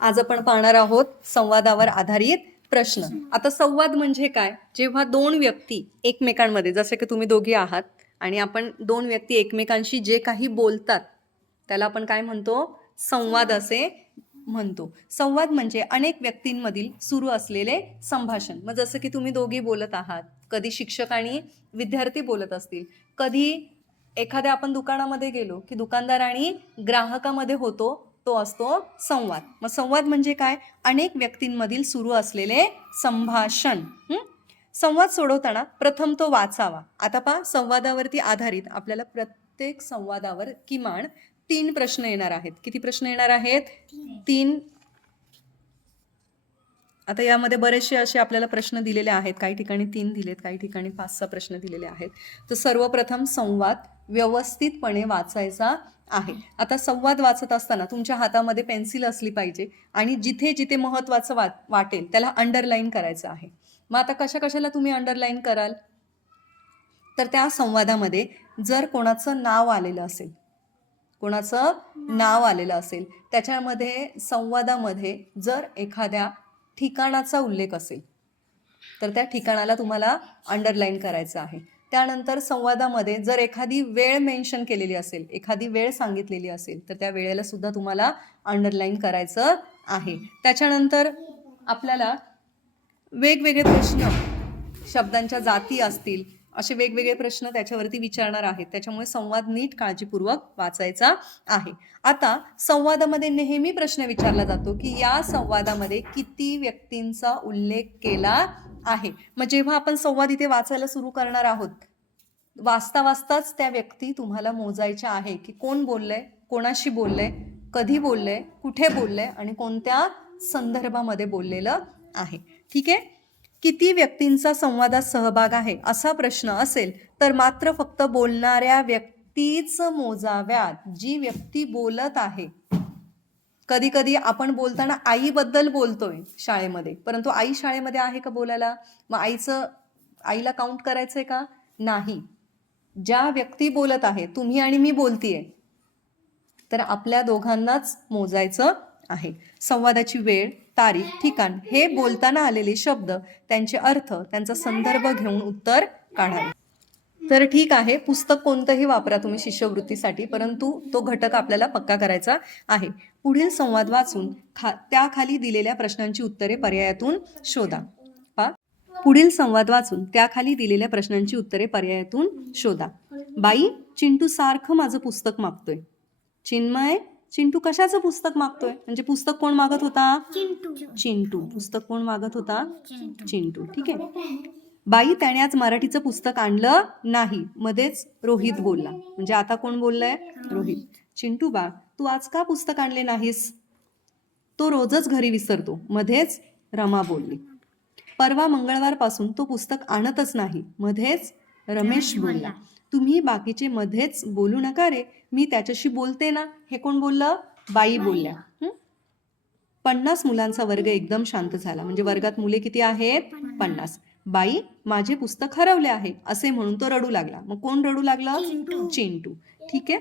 आज आपण पाहणार आहोत संवादावर आधारित प्रश्न. आता संवाद म्हणजे काय? जेव्हा दोन व्यक्ती एकमेकांमध्ये, जसे की तुम्ही दोघी आहात आणि आपण दोन व्यक्ती एकमेकांशी जे काही बोलतात त्याला आपण काय म्हणतो? संवाद असे म्हणतो. संवाद म्हणजे अनेक व्यक्तींमधील सुरू असलेले संभाषण. मग जसं की तुम्ही दोघी बोलत आहात, कधी शिक्षक आणि विद्यार्थी बोलत असतील, कधी एखाद्या आपण दुकानामध्ये गेलो की दुकानदार आणि ग्राहकामध्ये होतो, तो असतो संवाद. मग संवाद म्हणजे काय? अनेक व्यक्तींमधील सुरू असलेले संभाषण. संवाद सोडवताना प्रथम तो वाचावा. आता पहा, संवादावरती आधारित आपल्याला प्रत्येक संवादावर किमान 3 प्रश्न येणार आहेत. किती प्रश्न येणार आहेत? 3. आता यामध्ये बरेचसे असे आपल्याला प्रश्न दिलेले आहेत. काही ठिकाणी 3 दिलेत, काही ठिकाणी 5-6 प्रश्न दिलेले आहेत. तर सर्वप्रथम संवाद व्यवस्थितपणे वाचायचा आहे. आता संवाद वाचत असताना तुमच्या हातामध्ये पेन्सिल असली पाहिजे आणि जिथे जिथे महत्त्वाचं वाटेल त्याला अंडरलाईन करायचं आहे. मग आता कशाला तुम्ही अंडरलाईन कराल? तर त्या संवादामध्ये जर कोणाचं नाव आलेलं असेल, त्याच्यामध्ये संवादामध्ये जर एखाद्या ठिकाणाचा उल्लेख असेल तर त्या ठिकाणाला तुम्हाला अंडरलाईन करायचं आहे. त्यानंतर संवादामध्ये जर एखादी वेळ मेन्शन केलेली असेल, एखादी वेळ सांगितलेली असेल तर त्या वेळेला सुद्धा तुम्हाला अंडरलाईन करायचं आहे. त्याच्यानंतर आपल्याला वेगवेगळे प्रश्न, शब्दांच्या जाती असतील, असे वेगवेगळे प्रश्न त्याच्यावरती विचारणार आहेत. त्याच्यामुळे संवाद नीट काळजीपूर्वक वाचायचा आहे. आता संवादामध्ये नेहमी प्रश्न विचारला जातो की या संवादामध्ये किती व्यक्तींचा उल्लेख केला आहे. मग जेव्हा आपण संवाद इथे वाचायला सुरू करणार आहोत, वाचताच त्या व्यक्ती तुम्हाला मोजायच्या आहे की कोण बोललंय, कोणाशी बोललंय, कधी बोललंय, कुठे बोललंय आणि कोणत्या संदर्भामध्ये बोललेलं आहे. ठीक आहे. किती व्यक्तींचा संवादात सहभाग आहे असा प्रश्न असेल तर मात्र फक्त बोलणाऱ्या व्यक्तीच मोजाव्यात. जी व्यक्ती बोलत आहे, कधी कधी आपण बोलताना आईबद्दल बोलतोय शाळेमध्ये, परंतु आई शाळेमध्ये आहे का बोलायला? मग आईला काउंट करायचंय का? नाही. ज्या व्यक्ती बोलत आहे, तुम्ही आणि मी बोलतीये, तर आपल्या दोघांनाच मोजायचं आहे. संवादाची वेळ, तारीख, ठिकाण हे बोलताना आलेले शब्द, त्यांचे अर्थ, त्यांचा संदर्भ घेऊन उत्तर काढावे. तर ठीक आहे, पुस्तक कोणतंही वापरा तुम्ही शिष्यवृत्तीसाठी, परंतु तो घटक आपल्याला पक्का करायचा आहे. पुढील संवाद वाचून त्याखाली दिलेल्या प्रश्नांची उत्तरे पर्यायातून शोधा. पुढील संवाद वाचून त्याखाली दिलेल्या प्रश्नांची उत्तरे पर्यायातून शोधा. बाई, चिंटू सारखं माझं पुस्तक मागतोय. चिन्मय, चिंटू कशाचं पुस्तक मागतोय? म्हणजे पुस्तक कोण मागत होता? चिंटू. पुस्तक कोण मागत होता? चिंटू. ठीक आहे. बाई, त्याने आज मराठीचं पुस्तक आणलं नाही. मध्येच रोहित बोलला. म्हणजे आता कोण बोललंय? रोहित. चिंटू बा, तू आज का पुस्तक आणले नाहीस? तो रोजच घरी विसरतो. मध्येच रमा बोलली. परवा मंगळवारपासून तो पुस्तक आणतच नाही. मध्येच रमेश बोलला. तुम्ही बाकीचे मध्येच बोलू नका रे, मी त्याच्याशी बोलते ना. हे कोण बोललं? बाई बोलल्या. 50 मुलांचा वर्ग एकदम शांत झाला. म्हणजे वर्गात मुले किती आहेत? 50. बाई, माझे पुस्तक हरवले आहे असे म्हणून तो रडू लागला. मग कोण रडू लागलं? चिंटू. ठीक आहे.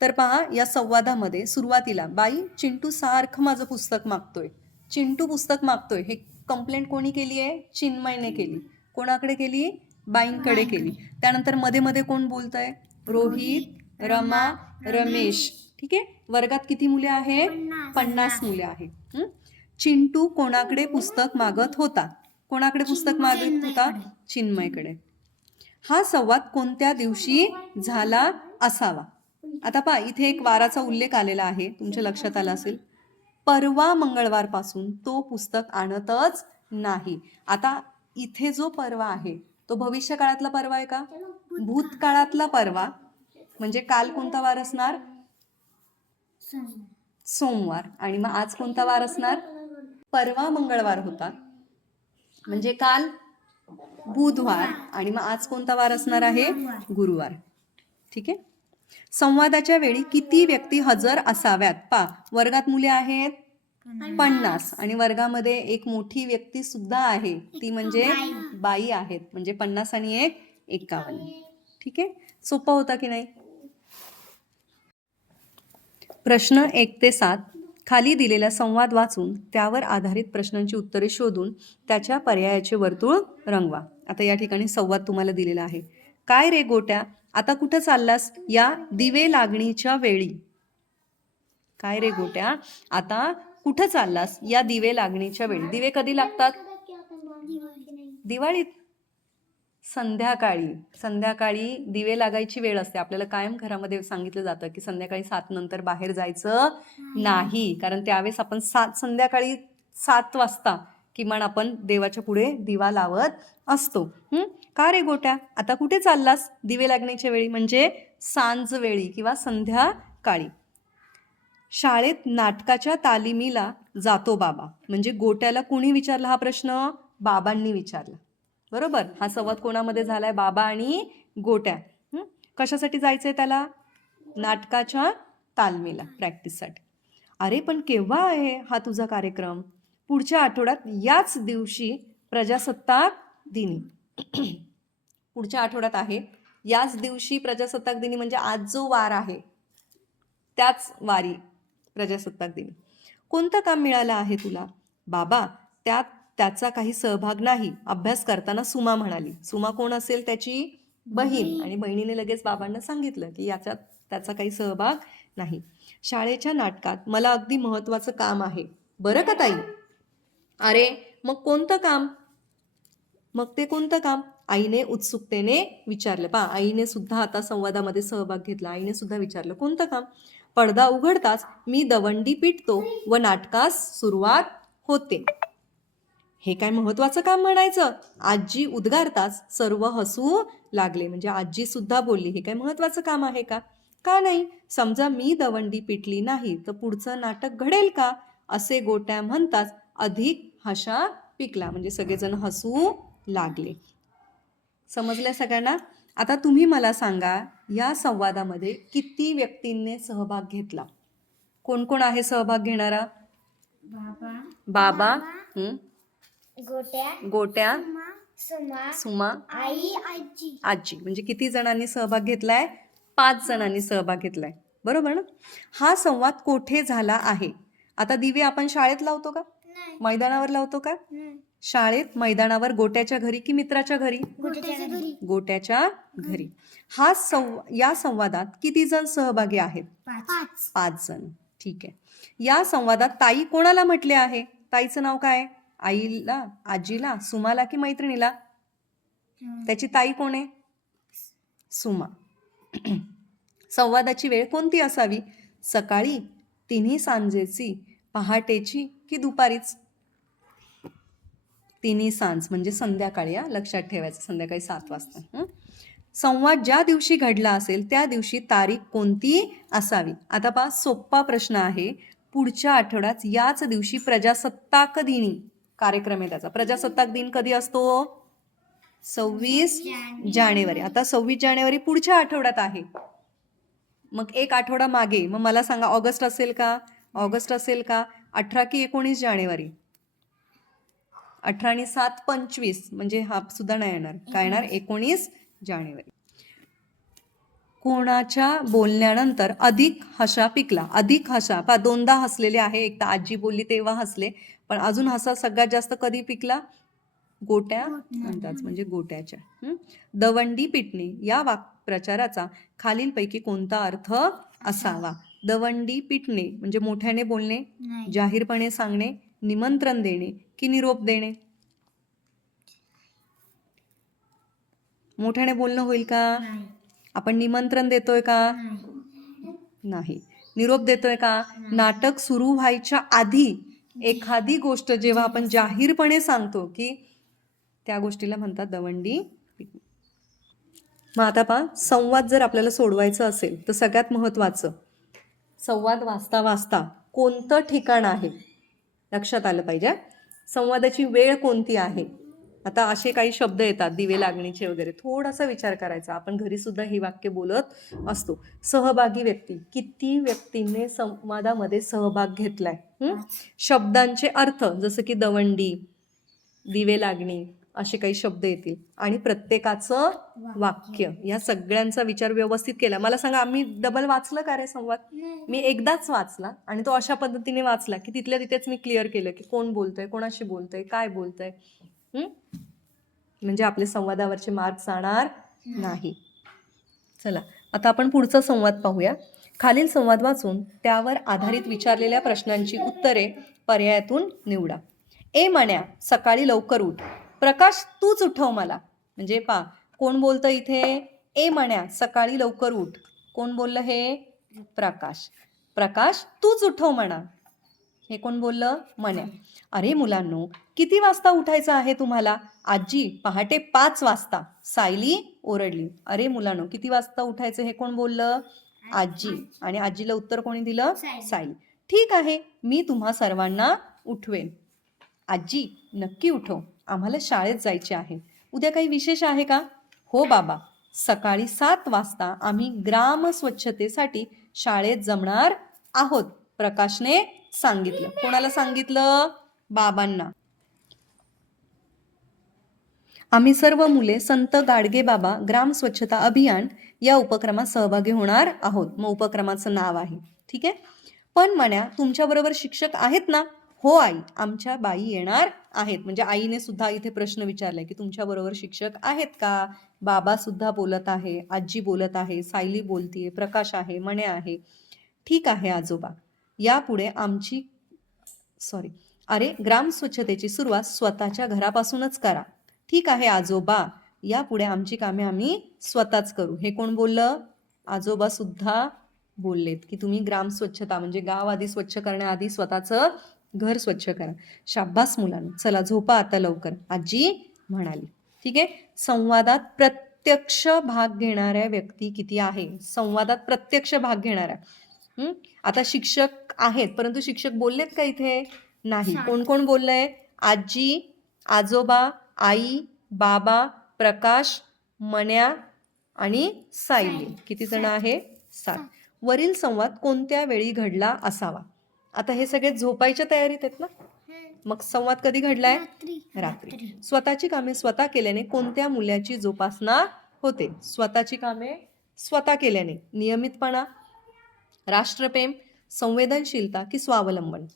तर पहा, या संवादामध्ये सुरुवातीला बाई, चिंटू सारखं माझं पुस्तक मागतोय. चिंटू पुस्तक मागतोय हे कंप्लेंट कोणी केली आहे? चिन्मयने केली. कोणाकडे केली? बाईंकडे केली. त्यानंतर मध्ये मध्ये कोण बोलतंय? रोहित, रमा, रमेश. ठीक आहे. वर्गात किती मुले आहेत? 50 मुले आहेत. चिंटू कोणाकडे पुस्तक मागत होता? कोणाकडे पुस्तक मागत होता? चिन्मयकडे. हा संवाद कोणत्या दिवशी झाला असावा? आता पहा, इथे एक वाराचा उल्लेख आलेला आहे, तुमच्या लक्षात आला असेल. परवा मंगळवारपासून तो पुस्तक आणतच नाही. आता इथे जो परवा आहे तो भविष्य काळातला परवा आहे का? भूतकाळातला परवा. म्हणजे काल कोणता वार असणार? सोमवार. आणि मग आज कोणता वार असणार? परवा मंगळवार होता, म्हणजे काल बुधवार. आणि मग आज कोणता वार असणार आहे? गुरुवार. ठीक आहे. संवादाच्या वेळी किती व्यक्ती हजर असाव्यात? पा, वर्गात मुले आहेत 50 आणि वर्गामध्ये एक मोठी व्यक्ती सुद्धा आहे, ती म्हणजे बाई आहेत. म्हणजे 50 आणि 1 51. ठीक आहे. सोपा होता की नाही? प्रश्न 1 ते 7. खाली दिलेला संवाद वाचून त्यावर आधारित प्रश्नांची उत्तरे शोधून त्याच्या पर्यायाचे वर्तुळ रंगवा. आता या ठिकाणी संवाद तुम्हाला दिलेला आहे. काय रे गोट्या, आता कुठं चाललास या दिवे लागणीच्या वेळी? काय रे गोट्या, आता कुठं चाललास या दिवे लागणीच्या वेळी? दिवे कधी लागतात? दिवाळीत. संध्याकाळी. संध्याकाळी दिवे लागायची वेळ असते. आपल्याला कायम घरामध्ये सांगितलं जातं की संध्याकाळी 7 नंतर बाहेर जायचं नाही, कारण त्यावेळेस आपण संध्याकाळी 7 वाजता किमान आपण देवाच्या पुढे दिवा लावत असतो. का रे गोट्या, आता कुठे चाललास दिवे लागण्याच्या वेळी, म्हणजे सांज वेळी किंवा संध्याकाळी. शाळेत नाटकाच्या तालिमीला जातो बाबा, म्हणजे गोट्याला कुणी विचारला हा प्रश्न? बाबांनी विचारला. बरोबर. हा संवाद कोणामध्ये झालाय? बाबा आणि गोट्या. कशासाठी जायचंय त्याला? नाटकाच्या तालमीला, प्रॅक्टिससाठी. अरे पण केव्हा आहे हा तुझा कार्यक्रम? पुढच्या आठवड्यात याच दिवशी प्रजासत्ताक दिनी. पुढच्या आठवड्यात आहे, याच दिवशी प्रजासत्ताक दिनी, म्हणजे आज जो वार आहे त्याच वारी प्रजासत्ताक दिनी. कोणतं काम मिळालं आहे तुला? बाबा, त्याचा काही सहभाग नाही. अभ्यास करताना सुमा म्हणाली. सुमा कोण असेल? त्याची बहीण. आणि बहिणीने लगेच बाबांना सांगितलं की याच्यात त्याचा काही सहभाग नाही. शाळेच्या नाटकात मला अगदी महत्त्वाचं काम आहे. बरं का ताई? अरे मग कोणतं काम? मग ते कोणतं काम? आईने उत्सुकतेने विचारलं. पहा, आईने सुद्धा आता संवादामध्ये सहभाग घेतला. आईने सुद्धा विचारलं, कोणतं काम? पडदा उघडताच मी दवंडी पिटतो व नाटकास सुरुवात होते. हे काय महत्वाचं काम म्हणायचं? आजी उद्गारताच सर्व हसू लागले. म्हणजे आजी सुद्धा बोलली, हे काय महत्वाचं काम आहे का? का नाही? समजा मी दवंडी पिटली नाही तर पुढचं नाटक घडेल का? असे गोट्या म्हणताच अधिक हशा पिकला. म्हणजे सगळेजण हसू लागले. समजलं सगळ्यांना? आता तुम्ही मला सांगा, या संवादामध्ये किती व्यक्तींनी सहभाग घेतला? कोण कोण आहे सहभाग घेणारा? बाबा, गोट्या, सुमा, आजी. म्हणजे किती जणांनी सहभाग घेतलाय? 5 जणांनी सहभाग घेतलाय. बरोबर ना? हा संवाद कोठे झाला आहे? आता दिवे आपण शाळेत लावतो का? मैदानावर लावतो का? शाळेत, मैदानावर, गोट्याच्या घरी की मित्राच्या घरी? गोट्याच्या घरी. या संवादात किती जण सहभागी आहेत? 5 जण. ठीक आहे. या संवादात ताई कोणाला म्हटले आहे? ताईचं नाव काय? आईला, आजीला, सुमाला की मैत्रिणीला? त्याची ताई कोण आहे? सुमा. संवादाची वेळ कोणती असावी? सकाळी, तिन्ही सांजेची, पहाटेची की दुपारीच? तिन्ही सांज म्हणजे संध्याकाळी. लक्षात ठेवायचं, संध्याकाळी 7 वाजता. संवाद ज्या दिवशी घडला असेल त्या दिवशी तारीख कोणती असावी? आता पहा, सोप्पा प्रश्न आहे. पुढच्या आठवड्यात याच दिवशी प्रजासत्ताक दिनी कार्यक्रम आहे त्याचा. प्रजासत्ताक दिन कधी असतो? 26 जानेवारी. आता 26 जानेवारी पुढच्या आठवड्यात आहे. मग एक आठवडा मागे. मग मला सांगा, ऑगस्ट असेल का? ऑगस्ट असेल का? 18 की 19 जानेवारी? 18 आणि 7 25, म्हणजे हा सुद्धा नाही येणार. काय येणार? 19 जानेवारी. कोणाच्या बोलण्यानंतर अधिक हशा पिकला? अधिक हशा, पहा दोनदा हसलेले आहे. एक तर आजी बोलली तेव्हा हसले, पण अजून हसा सगळ्यात जास्त कधी पिकला? गोट्या म्हणतात, म्हणजे गोट्याच्या. दवंडी पिटणे या वाक्प्रचाराचा खालीलपैकी कोणता अर्थ असावा? दवंडी पिटणे म्हणजे मोठ्याने बोलणे, जाहीरपणे सांगणे, निमंत्रण देणे की निरोप देणे? मोठ्याने बोलणं होईल का? आपण निमंत्रण देतोय का? नाही. निरोप देतोय का? नाटक सुरू व्हायच्या आधी एखादी गोष्ट जेव्हा आपण जाहीरपणे सांगतो की त्या गोष्टीला म्हणतात दवंडी पिटणे. मग आता पहा, संवाद जर आपल्याला सोडवायचं असेल तर सगळ्यात महत्त्वाचं, संवाद वाचता वाचता कोणतं ठिकाण आहे लक्षात आलं पाहिजे. संवादाची वेळ कोणती आहे? आता असे काही शब्द येतात, दिवे लागणीचे वगैरे, थोडासा विचार करायचा. आपण घरी सुद्धा ही वाक्य बोलत असतो. सहभागी व्यक्ती, किती व्यक्तींनी संवादामध्ये सहभाग घेतलाय? शब्दांचे अर्थ, जसं की दवंडी, दिवे लागणी, असे काही शब्द येतील आणि प्रत्येकाचं वाक्य, या सगळ्यांचा विचार व्यवस्थित केला. मला सांगा, आम्ही डबल वाचलं का रे संवाद? मी एकदाच वाचला आणि तो अशा पद्धतीने वाचला की तिथल्या तिथेच मी क्लिअर केलं की कोण बोलतंय, कोणाशी बोलतंय, काय बोलतंय. म्हणजे आपले संवादावरचे मार्क्स जाणार नाही. चला, आता आपण पुढचा संवाद पाहूया. खालील संवाद वाचून त्यावर आधारित विचारलेल्या प्रश्नांची उत्तरे पर्यायातून निवडा. ए मण्या, सकाळी लवकर उठ. प्रकाश, तूच उठव मला. म्हणजे कोण बोलतं इथे? ए मण्या, सकाळी लवकर उठ. कोण बोललं हे? प्रकाश. प्रकाश, तूच उठव म्हणा. हे कोण बोललं? मण्या. अरे मुलांनो, किती वाजता उठायचं आहे तुम्हाला? आजी, पहाटे 5 वाजता. सायली ओरडली. अरे मुलांनो, किती वाजता उठायचं हे कोण बोललं? आजी. आणि आजीला उत्तर कोणी दिलं? सायली. ठीक आहे, मी तुम्हा सर्वांना उठवेन. आजी, नक्की उठव, आम्हाला शाळेत जायचे आहे. उद्या काही विशेष आहे का? हो बाबा, सकाळी 7 वाजता आम्ही ग्राम स्वच्छतेसाठी शाळेत जमणार आहोत, प्रकाशने सांगितलं. कोणाला सांगितलं? बाबांना. आम्ही सर्व मुले संत गाडगे बाबा ग्राम स्वच्छता अभियान या उपक्रमात सहभागी होणार आहोत. मग उपक्रमाचं नाव आहे. ठीक आहे. पण मण्या, तुमच्याबरोबर शिक्षक आहेत ना? हो आई, आमच्या बाई येणार आहेत. म्हणजे आईने सुद्धा इथे प्रश्न विचारलाय की तुमच्याबरोबर शिक्षक आहेत का? बाबा सुद्धा बोलत आहे, आजी बोलत आहे, सायली बोलतीये, प्रकाश आहे, मण्या आहे. ठीक आहे आजोबा, यापुढे अरे, ग्राम स्वच्छतेची सुरुवात स्वतःच्या घरापासूनच करा. ठीक आहे आजोबा, यापुढे आमची कामे आम्ही स्वतःच करू. हे कोण बोललं? आजोबा सुद्धा बोललेत की तुम्ही ग्राम स्वच्छता म्हणजे गाव आधी स्वच्छ करण्याआधी स्वतःचं घर स्वच्छ करा. शाब्बास मुलांना, चला झोपा आता लवकर, आजी म्हणाली. ठीक आहे. संवादात प्रत्यक्ष भाग घेणाऱ्या व्यक्ती किती आहे? संवादात प्रत्यक्ष भाग घेणाऱ्या. आता शिक्षक आहेत, परंतु शिक्षक बोललेत का इथे? नाही. कोण कोण बोललंय? आजी, आजोबा, आई, बाबा, प्रकाश, मण्या आणि सायली. किती जण आहे? 7. वरील संवाद कोणत्या वेळी घडला असावा? आता हे सगळे झोपायच्या तयारीत आहेत ना? मग संवाद कधी घडलाय? रात्री. स्वतःची कामे स्वतः केल्याने कोणत्या मूल्याची जोपासना होते? स्वतःची कामे स्वतः केल्याने नियमितपणा, राष्ट्रप्रेम, संवेदनशीलता की स्वावलंबन?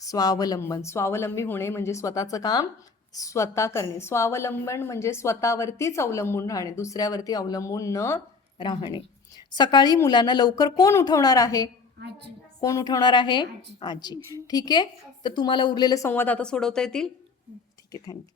स्वावलंबन. स्वावलंबी होणे म्हणजे स्वतःचं काम स्वतः करणे. स्वावलंबन म्हणजे स्वतःवरतीच अवलंबून राहणे, दुसऱ्यावरती अवलंबून न राहणे. सकाळी मुलांना लवकर कोण उठवणार आहे? कोण उठवणार आहे? आजी. ठीक आहे. तर तुम्हाला उरलेले संवाद आता सोडवता येतील. ठीक आहे, थँक्यू.